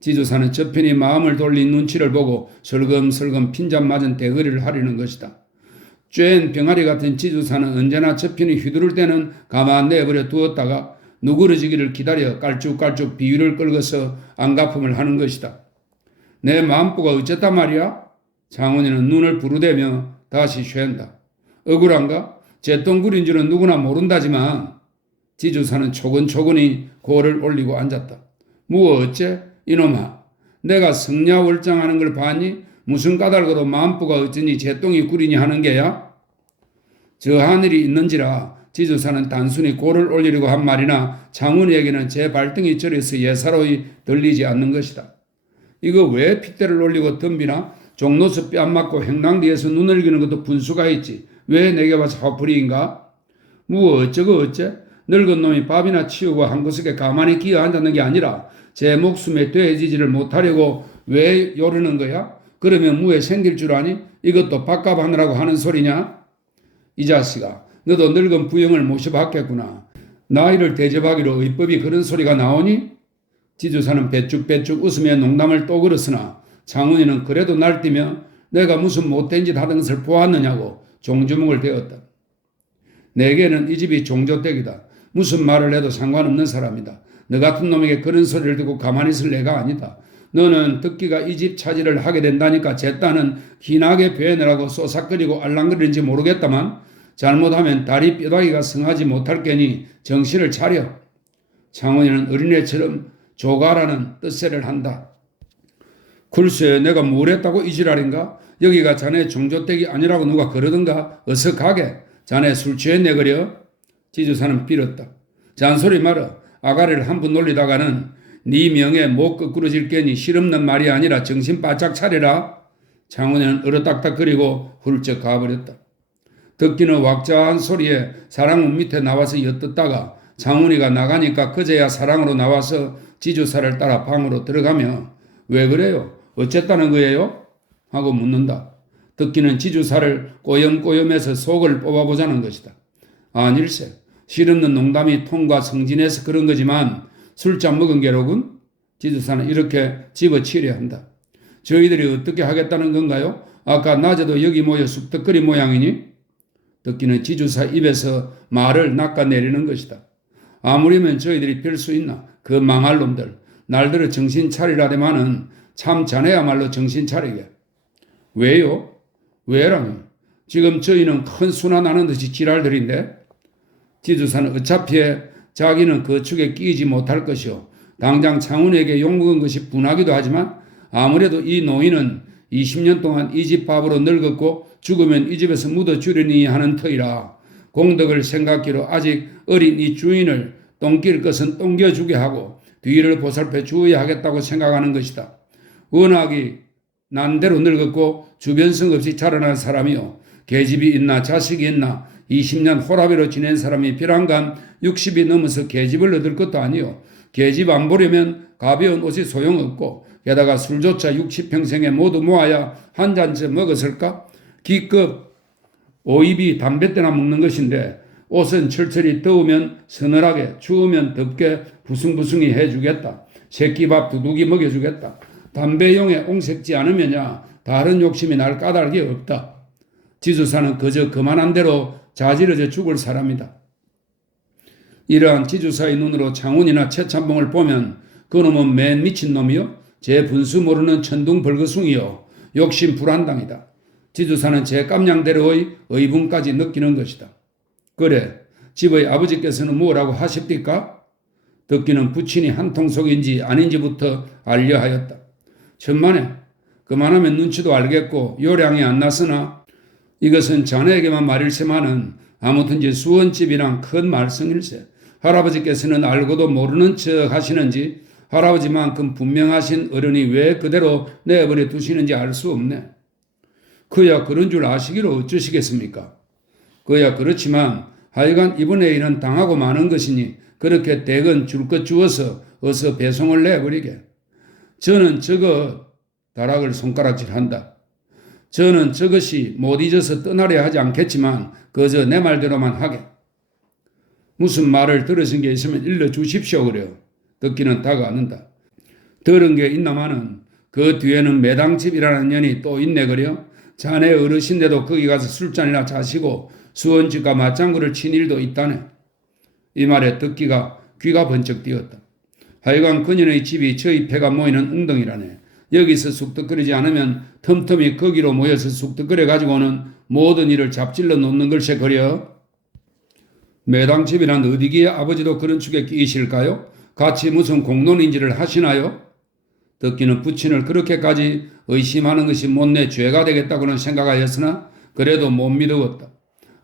지주사는 저편이 마음을 돌린 눈치를 보고 설금설금 핀잔 맞은 대거리를 하려는 것이다. 쬐은 병아리 같은 지주사는 언제나 저편이 휘두를 때는 가만 내버려 두었다가 누그러지기를 기다려 깔쭉깔쭉 비위를 끌고서 안가품을 하는 것이다. 내 마음보가 어쨌단 말이야? 장훈이는 눈을 부르대며 다시 쉰다. 억울한가? 잿동굴인 줄은 누구나 모른다지만 지주사는 초근초근히 고를 올리고 앉았다. 무엇 어째? 이놈아, 내가 성냐월장하는 걸 봤니? 무슨 까닭으로 마음보가 어쩌니 잿동이 구리니 하는 게야? 저 하늘이 있는지라 지주사는 단순히 고를 올리려고 한 말이나 장훈이에게는 제 발등이 저려서 예사로이 들리지 않는 것이다. 이거 왜 핏대를 올리고 덤비나? 종로서 뺨 맞고 행랑리에서 눈을 기는 것도 분수가 있지. 왜 내게 와서 화풀이인가? 어쩌고 어째? 늙은 놈이 밥이나 치우고 한 구석에 가만히 기어 앉았는 게 아니라 제 목숨에 돼지지를 못하려고 왜 요르는 거야? 그러면 무에 생길 줄 아니? 이것도 밥값 하느라고 하는 소리냐? 이 자식아, 너도 늙은 부영을 모셔봤겠구나. 나이를 대접하기로 의법이 그런 소리가 나오니? 지주사는 배쭉배쭉 웃으며 농담을 또 걸었으나 장훈이는 그래도 날뛰며 내가 무슨 못된 짓 하던 것을 보았느냐고 종주먹을 대었다. 내게는 이 집이 종조댁이다. 무슨 말을 해도 상관없는 사람이다. 너 같은 놈에게 그런 소리를 듣고 가만히 있을 애가 아니다. 너는 덕기가 이 집 차지를 하게 된다니까 제 딸은 희나게 배내라고 쏘삭거리고 알랑거리는지 모르겠다만 잘못하면 다리 뼈다귀가 성하지 못할 게니 정신을 차려. 장훈이는 어린애처럼 조가라는 뜻세를 한다. 글쎄 내가 뭘 했다고 이 지랄인가? 여기가 자네 종조댁이 아니라고 누가 그러던가? 어서 가게. 자네 술 취했네 그려? 지주사는 빌었다. 잔소리 말어. 아가리를 한 번 놀리다가는 네 명에 못 거꾸러질 게니 실없는 말이 아니라 정신 바짝 차려라. 장훈이는 얼어딱딱거리고 훌쩍 가버렸다. 덕기는 왁자한 소리에 사랑문 밑에 나와서 엿듣다가 장훈이가 나가니까 그제야 사랑으로 나와서 지주사를 따라 방으로 들어가며 왜 그래요? 어쨌다는 거예요? 하고 묻는다. 덕기는 지주사를 꼬염꼬염해서 속을 뽑아보자는 것이다. 아닐세. 실없는 농담이 통과 성진해서 그런 거지만 술잔 먹은 게로군. 지주사는 이렇게 집어치려 한다. 저희들이 어떻게 하겠다는 건가요? 아까 낮에도 여기 모여 쑥덕거리 모양이니? 덕기는 지주사 입에서 말을 낚아내리는 것이다. 아무리면 저희들이 별 수 있나? 그 망할 놈들. 날들어 정신 차리라대마는 참 자네야말로 정신 차리게. 왜요? 왜라니? 지금 저희는 큰 수나 나는 듯이 지랄들인데 지주사는 어차피 자기는 그 축에 끼지 못할 것이요. 당장 창훈에게 욕먹은 것이 분하기도 하지만 아무래도 이 노인은 20년 동안 이 집 밥으로 늙었고 죽으면 이 집에서 묻어주려니 하는 터이라 공덕을 생각기로 아직 어린 이 주인을 똥길 것은 똥겨주게 하고 뒤를 보살펴 주어야 하겠다고 생각하는 것이다. 워낙이 난대로 늙었고 주변성 없이 자라난 사람이요. 계집이 있나 자식이 있나 20년 호라비로 지낸 사람이 벼랑간 60이 넘어서 계집을 얻을 것도 아니요. 계집 안 보려면 가벼운 옷이 소용없고 게다가 술조차 60평생에 모두 모아야 한 잔쯤 먹었을까? 기껏 오입이 담배 때나 먹는 것인데 옷은 철철이 더우면 서늘하게 추우면 덥게 부숭부숭히 해주겠다. 새끼밥 두둑이 먹여주겠다. 담배용에 옹색지 않으면야 다른 욕심이 날 까닭이 없다. 지주사는 그저 그만한 대로 자지러져 죽을 사람이다. 이러한 지주사의 눈으로 창훈이나 최참봉을 보면 그놈은 맨 미친놈이요. 제 분수 모르는 천둥벌거숭이요. 욕심 불안당이다. 지주사는 제 깜냥대로의 의분까지 느끼는 것이다. 그래, 집의 아버지께서는 뭐라고 하십니까? 듣기는 부친이 한통속인지 아닌지부터 알려하였다. 천만에 그만하면 눈치도 알겠고 요량이 안 났으나 이것은 자네에게만 말일세마는 아무튼지 수원집이랑 큰 말썽일세. 할아버지께서는 알고도 모르는 척 하시는지 할아버지만큼 분명하신 어른이 왜 그대로 내버려 두시는지 알 수 없네. 그야 그런 줄 아시기로 어쩌시겠습니까? 그야 그렇지만 하여간 이번에 일은 당하고 마는 것이니 그렇게 댁은 줄 것 주어서 어서 배송을 내버리게. 저는 저것 다락을 손가락질한다. 저는 저것이 못 잊어서 떠나려 하지 않겠지만 그저 내 말대로만 하게. 무슨 말을 들으신 게 있으면 일러주십시오 그래요. 듣기는 다가 않는다. 들은 게 있나마는 그 뒤에는 매당집이라는 년이 또 있네 그려. 자네 어르신네도 거기 가서 술잔이나 자시고 수원집과 맞장구를 친 일도 있다네. 이 말에 듣기가 귀가 번쩍 뛰었다. 하여간 그년의 집이 저희 패가 모이는 웅덩이라네. 여기서 쑥덕거리지 않으면 틈틈이 거기로 모여서 쑥덕거려 가지고는 모든 일을 잡질러 놓는 걸세 그려. 매당집이란 어디기에 아버지도 그런 축에 끼이실까요? 같이 무슨 공론인지를 하시나요? 듣기는 부친을 그렇게까지 의심하는 것이 못내 죄가 되겠다고는 생각하였으나 그래도 못 믿어왔다.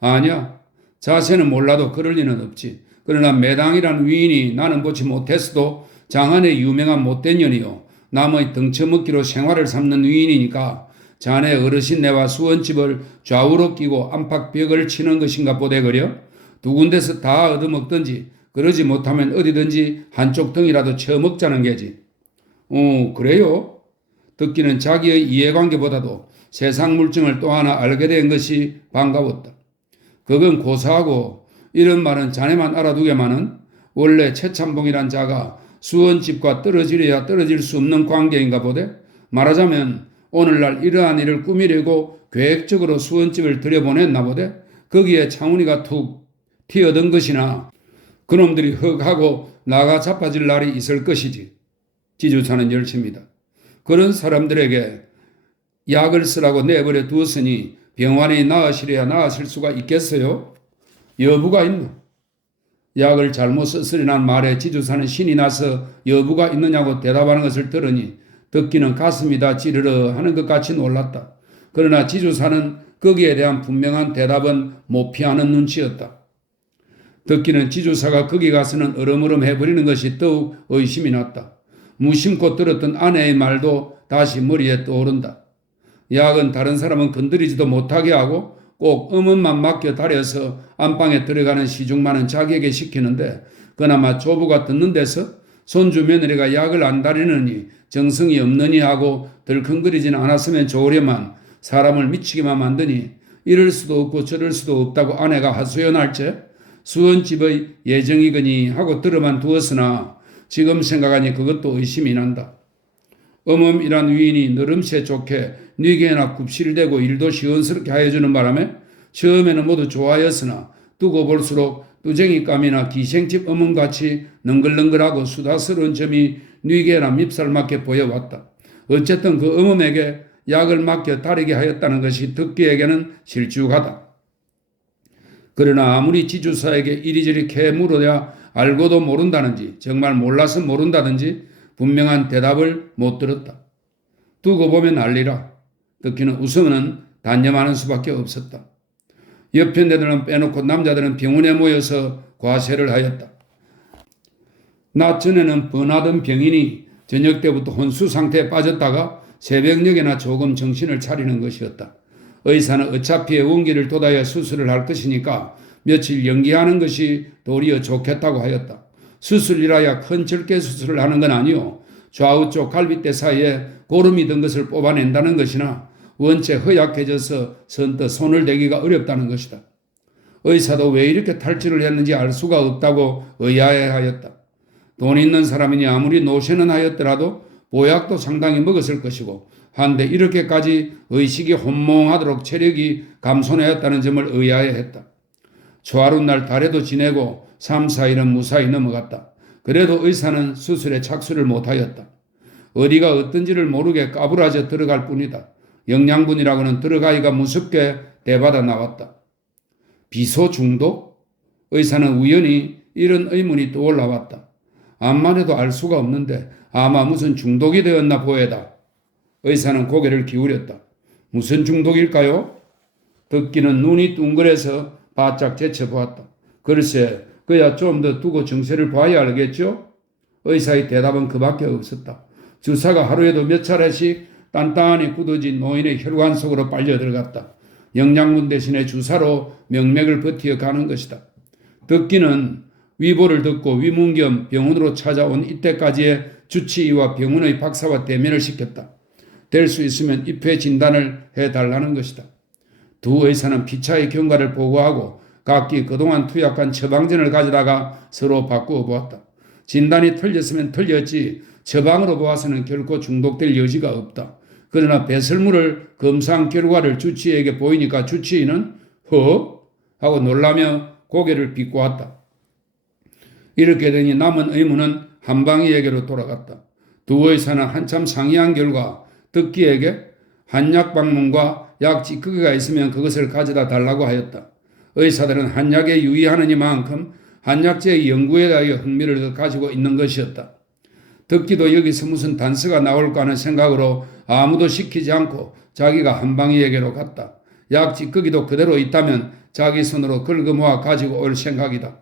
아니야. 자세는 몰라도 그럴 리는 없지. 그러나 매당이란 위인이 나는 보지 못했어도 장안의 유명한 못된 년이요. 남의 덩쳐먹기로 생활을 삼는 위인이니까 자네 어르신네와 수원집을 좌우로 끼고 안팎벽을 치는 것인가 보대 그려? 두 군데서 다 얻어먹든지 그러지 못하면 어디든지 한쪽 등이라도 쳐먹자는 게지. 그래요? 듣기는 자기의 이해관계보다도 세상 물정을 또 하나 알게 된 것이 반가웠다. 그건 고사하고 이런 말은 자네만 알아두게만은 원래 최참봉이란 자가 수원집과 떨어지려야 떨어질 수 없는 관계인가 보대. 말하자면 오늘날 이러한 일을 꾸미려고 계획적으로 수원집을 들여보냈나 보대. 거기에 창훈이가 툭 튀어든 것이나 그놈들이 헉하고 나가 자빠질 날이 있을 것이지. 지주사는 열심이다. 그런 사람들에게 약을 쓰라고 내버려 두었으니 병환이 나으시려야 나으실 수가 있겠어요? 여부가 있노? 약을 잘못 썼으리란 말에 지주사는 신이 나서 여부가 있느냐고 대답하는 것을 들으니 듣기는 가슴이 다 찌르르 하는 것 같이 놀랐다. 그러나 지주사는 거기에 대한 분명한 대답은 못 피하는 눈치였다. 듣기는 지주사가 거기 가서는 얼음얼음 해버리는 것이 더욱 의심이 났다. 무심코 들었던 아내의 말도 다시 머리에 떠오른다. 약은 다른 사람은 건드리지도 못하게 하고 꼭 음원만 맡겨 다려서 안방에 들어가는 시중만은 자기에게 시키는데 그나마 조부가 듣는 데서 손주 며느리가 약을 안 다리느니 정성이 없느니 하고 덜컹거리지는 않았으면 좋으려만 사람을 미치게만 만드니 이럴 수도 없고 저럴 수도 없다고 아내가 하소연할째 수원집의 예정이거니 하고 들어만 두었으나 지금 생각하니 그것도 의심이 난다. 어멈이란 위인이 너름새 좋게 뉘게나 굽실대고 일도 시원스럽게 하여주는 바람에 처음에는 모두 좋아하였으나 두고 볼수록 뚜쟁이감이나 기생집 어멈같이 능글능글하고 수다스러운 점이 뉘게나 밉살맞게 보여왔다. 어쨌든 그 어멈에게 약을 맡겨 다르게 하였다는 것이 듣기에게는 실주하다. 그러나 아무리 지주사에게 이리저리 캐 물어야 알고도 모른다는지 정말 몰라서 모른다든지 분명한 대답을 못 들었다. 두고 보면 알리라. 듣기는 우선은 단념하는 수밖에 없었다. 여편네들은 빼놓고 남자들은 병원에 모여서 과세를 하였다. 낮 전에는 번하던 병인이 저녁 때부터 혼수 상태에 빠졌다가 새벽녘에나 조금 정신을 차리는 것이었다. 의사는 어차피 원기를 돋아야 수술을 할 것이니까 며칠 연기하는 것이 도리어 좋겠다고 하였다. 수술이라야 큰 절개 수술을 하는 건 아니오. 좌우쪽 갈비뼈 사이에 고름이 든 것을 뽑아낸다는 것이나 원체 허약해져서 선뜻 손을 대기가 어렵다는 것이다. 의사도 왜 이렇게 탈주를 했는지 알 수가 없다고 의아해하였다. 돈 있는 사람이니 아무리 노쇠는 하였더라도 보약도 상당히 먹었을 것이고 한데 이렇게까지 의식이 혼몽하도록 체력이 감소하였다는 점을 의아해했다. 초하룻날 달에도 지내고 3, 4일은 무사히 넘어갔다. 그래도 의사는 수술에 착수를 못하였다. 어디가 어떤지를 모르게 까부라져 들어갈 뿐이다. 영양분이라고는 들어가기가 무섭게 대받아 나왔다. 비소 중독? 의사는 우연히 이런 의문이 떠올라왔다. 암만 해도 알 수가 없는데 아마 무슨 중독이 되었나 보에다. 의사는 고개를 기울였다. 무슨 중독일까요? 듣기는 눈이 둥그래서 바짝 제쳐보았다. 글쎄, 그야 좀 더 두고 정세를 봐야 알겠죠? 의사의 대답은 그밖에 없었다. 주사가 하루에도 몇 차례씩 단단히 굳어진 노인의 혈관 속으로 빨려 들어갔다. 영양분 대신에 주사로 명맥을 버티어 가는 것이다. 듣기는 위보를 듣고 위문겸 병원으로 찾아온 이때까지의 주치의와 병원의 박사와 대면을 시켰다. 될 수 있으면 입회 진단을 해달라는 것이다. 두 의사는 피차의 경과를 보고하고 각기 그동안 투약한 처방전을 가져다가 서로 바꾸어 보았다. 진단이 틀렸으면 틀렸지 처방으로 보아서는 결코 중독될 여지가 없다. 그러나 배설물을 검사한 결과를 주치의에게 보이니까 주치의는 허? 하고 놀라며 고개를 비꼬았다. 이렇게 되니 남은 의문은 한방이에게로 돌아갔다. 두 의사는 한참 상의한 결과 듣기에게 한약 방문과 약 찌꺼기가 있으면 그것을 가져다 달라고 하였다. 의사들은 한약에 유의하느니만큼 한약재의 연구에 대하여 흥미를 가지고 있는 것이었다. 듣기도 여기서 무슨 단서가 나올까 하는 생각으로 아무도 시키지 않고 자기가 한방이에게로 갔다. 약 찌꺼기도 그대로 있다면 자기 손으로 긁어모아 가지고 올 생각이다.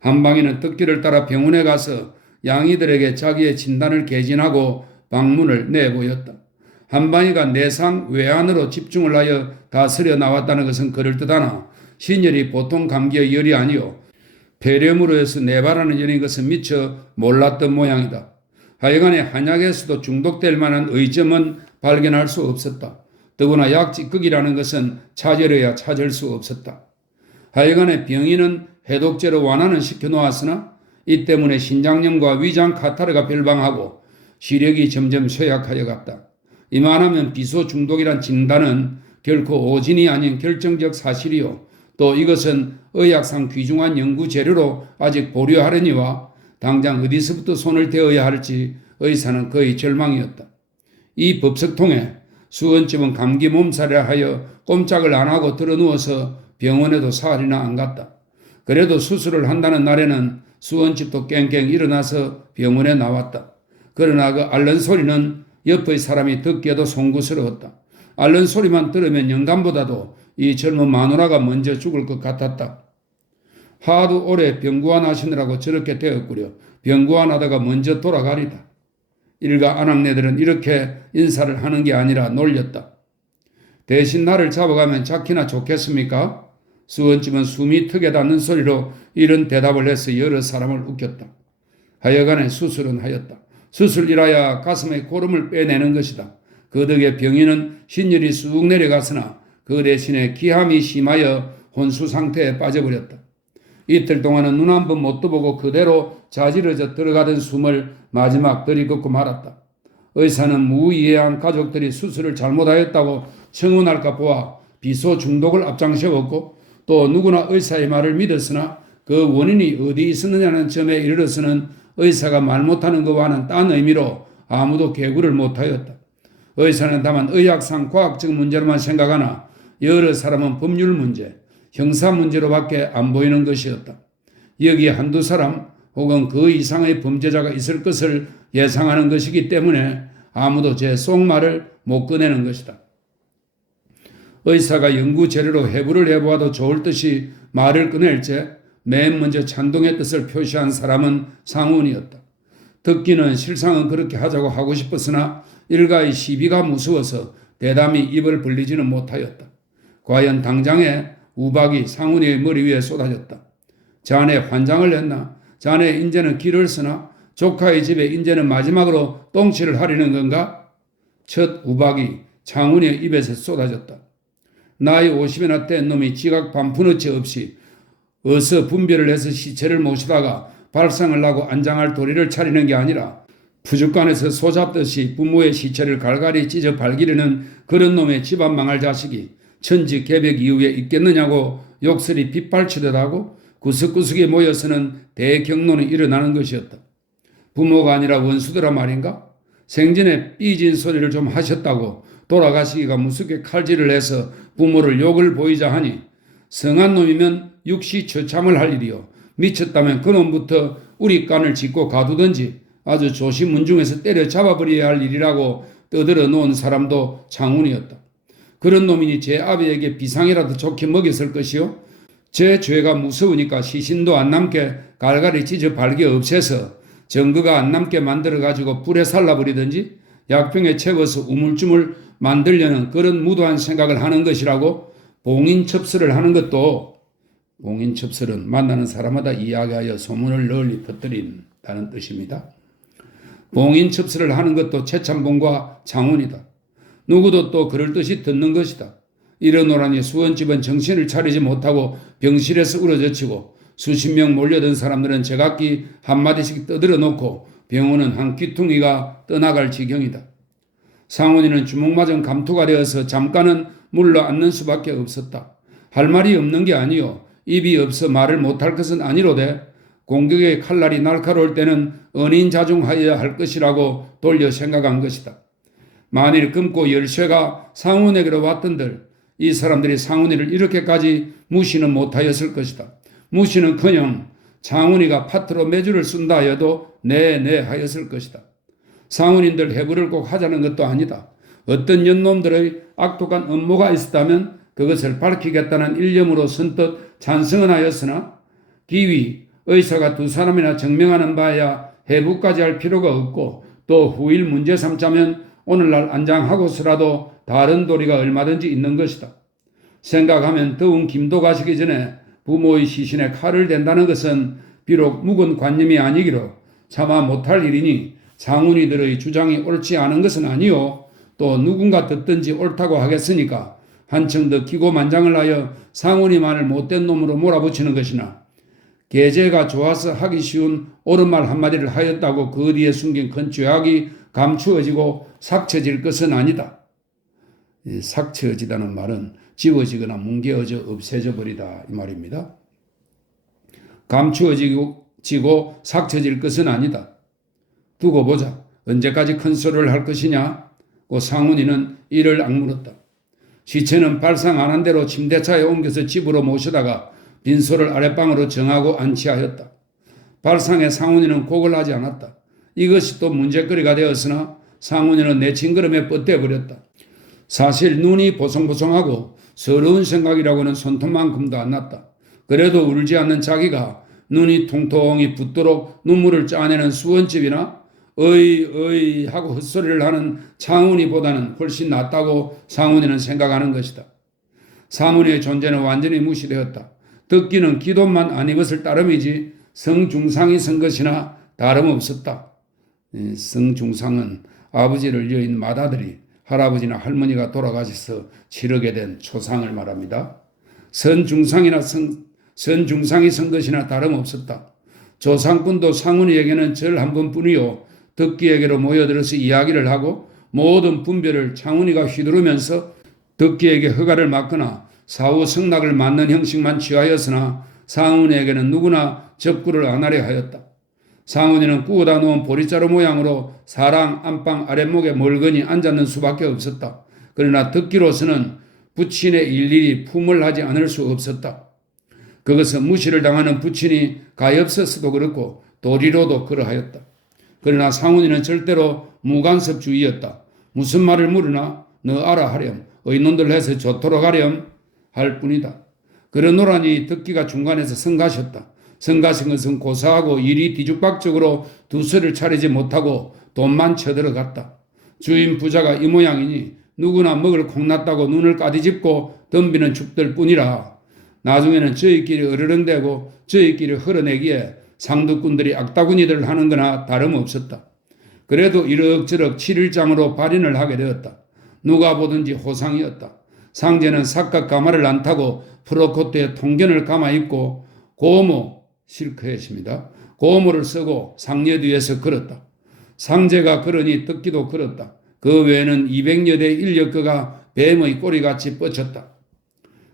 한방이는 듣기를 따라 병원에 가서 양이들에게 자기의 진단을 개진하고 방문을 내보였다. 한방이가 내상 외환으로 집중을 하여 다스려 나왔다는 것은 그럴듯하나 신열이 보통 감기의 열이 아니요 폐렴으로 해서 내발하는 열인 것은 미처 몰랐던 모양이다. 하여간에 한약에서도 중독될 만한 의점은 발견할 수 없었다. 더구나 약 찌꺼기라는 것은 찾으려야 찾을 수 없었다. 하여간에 병인은 해독제로 완화는 시켜놓았으나 이 때문에 신장염과 위장 카타르가 별방하고 시력이 점점 쇠약하여 갔다. 이만하면 비소 중독이란 진단은 결코 오진이 아닌 결정적 사실이요. 또 이것은 의학상 귀중한 연구 재료로 아직 보류하려니와 당장 어디서부터 손을 대어야 할지 의사는 거의 절망이었다. 이 법석통에 수원집은 감기 몸살이라 하여 꼼짝을 안 하고 들어누워서 병원에도 사흘이나 안 갔다. 그래도 수술을 한다는 날에는 수원집도 깽깽 일어나서 병원에 나왔다. 그러나 그 앓는 소리는 옆의 사람이 듣기에도 송구스러웠다. 앓는 소리만 들으면 영감보다도 이 젊은 마누라가 먼저 죽을 것 같았다. 하도 오래 병구안 하시느라고 저렇게 되었구려. 병구안 하다가 먼저 돌아가리다. 일가 아낙네들은 이렇게 인사를 하는 게 아니라 놀렸다. 대신 나를 잡아가면 자키나 좋겠습니까? 수원집은 숨이 턱에 닿는 소리로 이런 대답을 해서 여러 사람을 웃겼다. 하여간에 수술은 하였다. 수술이라야 가슴의 고름을 빼내는 것이다. 그 덕에 병인은 신열이 쑥 내려갔으나 그 대신에 기함이 심하여 혼수 상태에 빠져버렸다. 이틀 동안은 눈 한 번 못 떠보고 그대로 자지러져 들어가던 숨을 마지막 들이긋고 말았다. 의사는 무이해한 가족들이 수술을 잘못하였다고 청혼할까 보아 비소 중독을 앞장세웠고 또 누구나 의사의 말을 믿었으나 그 원인이 어디 있었느냐는 점에 이르러서는 의사가 말 못하는 것과는 딴 의미로 아무도 개구를 못하였다. 의사는 다만 의학상 과학적 문제로만 생각하나 여러 사람은 법률 문제, 형사 문제로밖에 안 보이는 것이었다. 여기에 한두 사람 혹은 그 이상의 범죄자가 있을 것을 예상하는 것이기 때문에 아무도 제 속말을 못 꺼내는 것이다. 의사가 연구 재료로 해부를 해보아도 좋을 듯이 말을 꺼낼제 맨 먼저 찬동의 뜻을 표시한 사람은 상훈이었다. 듣기는 실상은 그렇게 하자고 하고 싶었으나 일가의 시비가 무서워서 대담히 입을 벌리지는 못하였다. 과연 당장에 우박이 상훈이의 머리 위에 쏟아졌다. 자네 환장을 했나? 자네 인제는 길을 쓰나? 조카의 집에 인제는 마지막으로 똥치를 하려는 건가? 첫 우박이 상훈이의 입에서 쏟아졌다. 나이 50이나 된 놈이 지각 반푼어치 없이 어서 분별을 해서 시체를 모시다가 발상을 하고 안장할 도리를 차리는 게 아니라 푸죽간에서 소잡듯이 부모의 시체를 갈갈이 찢어 발기려는 그런 놈의 집안 망할 자식이 천지 개벽 이후에 있겠느냐고 욕설이 빗발치듯 하고 구석구석에 모여서는 대경론이 일어나는 것이었다. 부모가 아니라 원수더라 말인가? 생전에 삐진 소리를 좀 하셨다고 돌아가시기가 무섭게 칼질을 해서 부모를 욕을 보이자 하니 성한 놈이면 육시 처참을 할 일이요. 미쳤다면 그놈부터 우리 깐을 짚고 가두든지 아주 조시문중에서 때려잡아버려야 할 일이라고 떠들어 놓은 사람도 장훈이었다. 그런 놈이니 제 아비에게 비상이라도 좋게 먹였을 것이요. 제 죄가 무서우니까 시신도 안 남게 갈갈이 찢어 발기 없애서 증거가 안 남게 만들어가지고 불에 살라버리든지 약병에 채워서 우물쭈물 만들려는 그런 무도한 생각을 하는 것이라고 봉인첩설을 하는 것도 봉인첩설은 만나는 사람마다 이야기하여 소문을 널리 퍼뜨린다는 뜻입니다. 봉인첩설을 하는 것도 최참봉과 장훈이다. 누구도 또 그럴 듯이 듣는 것이다. 이러노라니 수원집은 정신을 차리지 못하고 병실에서 우러젖히고 수십 명 몰려든 사람들은 제각기 한마디씩 떠들어 놓고 병원은 한 귀퉁이가 떠나갈 지경이다. 상훈이는 주먹맞은 감투가 되어서 잠깐은 물러앉는 수밖에 없었다. 할 말이 없는 게 아니요. 입이 없어 말을 못할 것은 아니로되 공격의 칼날이 날카로울 때는 은인자중하여야 할 것이라고 돌려 생각한 것이다. 만일 금고 열쇠가 상훈에게로 왔던들 이 사람들이 상훈이를 이렇게까지 무시는 못하였을 것이다. 무시는커녕 상훈이가 파트로 매주를 쓴다 하여도 네네 하였을 것이다. 상훈인들 해부를 꼭 하자는 것도 아니다. 어떤 연놈들의 악독한 음모가 있었다면 그것을 밝히겠다는 일념으로 선뜻 찬성은 하였으나 기위, 의사가 두 사람이나 증명하는 바에야 해부까지 할 필요가 없고 또 후일 문제 삼자면 오늘날 안장하고서라도 다른 도리가 얼마든지 있는 것이다. 생각하면 더운 김도 가시기 전에 부모의 시신에 칼을 댄다는 것은 비록 묵은 관념이 아니기로 차마 못할 일이니 상훈이들의 주장이 옳지 않은 것은 아니요. 또 누군가 듣든지 옳다고 하겠으니까 한층 더 기고만장을 하여 상훈이만을 못된 놈으로 몰아붙이는 것이나 계제가 좋아서 하기 쉬운 옳은 말 한마디를 하였다고 그 뒤에 숨긴 큰 죄악이 감추어지고 삭혀질 것은 아니다. 삭혀지다는 말은 지워지거나 뭉개어져 없애져 버리다 이 말입니다. 감추어지고 삭혀질 것은 아니다. 두고 보자. 언제까지 큰 소리를 할 것이냐? 고 상훈이는 이를 악물었다. 시체는 발상 안 한 대로 침대차에 옮겨서 집으로 모시다가 빈소를 아랫방으로 정하고 안치하였다. 발상에 상훈이는 곡을 하지 않았다. 이것이 또 문제거리가 되었으나 상훈이는 내 징그럼에 뻗대버렸다. 사실 눈이 보송보송하고 서러운 생각이라고는 손톱만큼도 안 났다. 그래도 울지 않는 자기가 눈이 통통이 붓도록 눈물을 짜내는 수원집이나 어이 하고 헛소리를 하는 창훈이보다는 훨씬 낫다고 상훈이는 생각하는 것이다. 상훈이의 존재는 완전히 무시되었다. 듣기는 기도만 안 입었을 따름이지 성중상이 선 것이나 다름없었다. 성중상은 아버지를 여인 맏아들이 할아버지나 할머니가 돌아가셔서 치르게 된 초상을 말합니다. 선중상이 선 것이나 다름없었다. 조상꾼도 상훈이에게는 절 한 번뿐이요. 덕기에게로 모여들어서 이야기를 하고 모든 분별을 창훈이가 휘두르면서 덕기에게 허가를 맡거나 사후 성낙을 맞는 형식만 취하였으나 상훈이에게는 누구나 접구를 안 하려 하였다. 상은이는 구워다 놓은 보리자루 모양으로 사랑 안방 아랫목에 멀거니 앉았는 수밖에 없었다. 그러나 듣기로서는 부친의 일일이 품을 하지 않을 수 없었다. 그것은 무시를 당하는 부친이 가엾었어도 그렇고 도리로도 그러하였다. 그러나 상훈이는 절대로 무간섭주의였다. 무슨 말을 물으나 너 알아 하렴, 의논들 해서 좋도록 하렴 할 뿐이다. 그러노라니 듣기가 중간에서 성가셨다. 성가신 것은 고사하고 일이 뒤죽박죽으로 두서를 차리지 못하고 돈만 쳐들어갔다. 주인 부자가 이 모양이니 누구나 먹을 콩났다고 눈을 까디집고 덤비는 죽들 뿐이라. 나중에는 저희끼리 으르렁대고 저희끼리 흘러내기에 상두꾼들이 악다구니들 하는 거나 다름없었다. 그래도 이럭저럭 7일장으로 발인을 하게 되었다. 누가 보든지 호상이었다. 상제는 삭각 가마를 안 타고 프로코트에 통견을 감아 입고 고모 실크했습니다. 고모를 쓰고 상녀 뒤에서 걸었다. 상제가 걸으니 듣기도 걸었다. 그 외에는 200여 대 인력거가 뱀의 꼬리같이 뻗쳤다.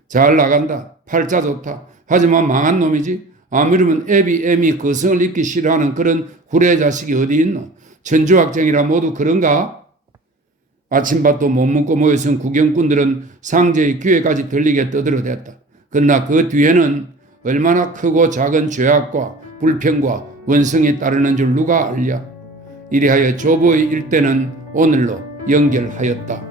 잘 나간다. 팔자 좋다. 하지만 망한 놈이지. 아무리면 애미 거성을 입기 싫어하는 그런 후레 자식이 어디 있노. 천주학생이라 모두 그런가? 아침밥도 못 먹고 모여선 구경꾼들은 상제의 귀에까지 들리게 떠들어댔다. 그러나 그 뒤에는 얼마나 크고 작은 죄악과 불평과 원성이 따르는 줄 누가 알랴. 이리하여 조보의 일대는 오늘로 연결하였다.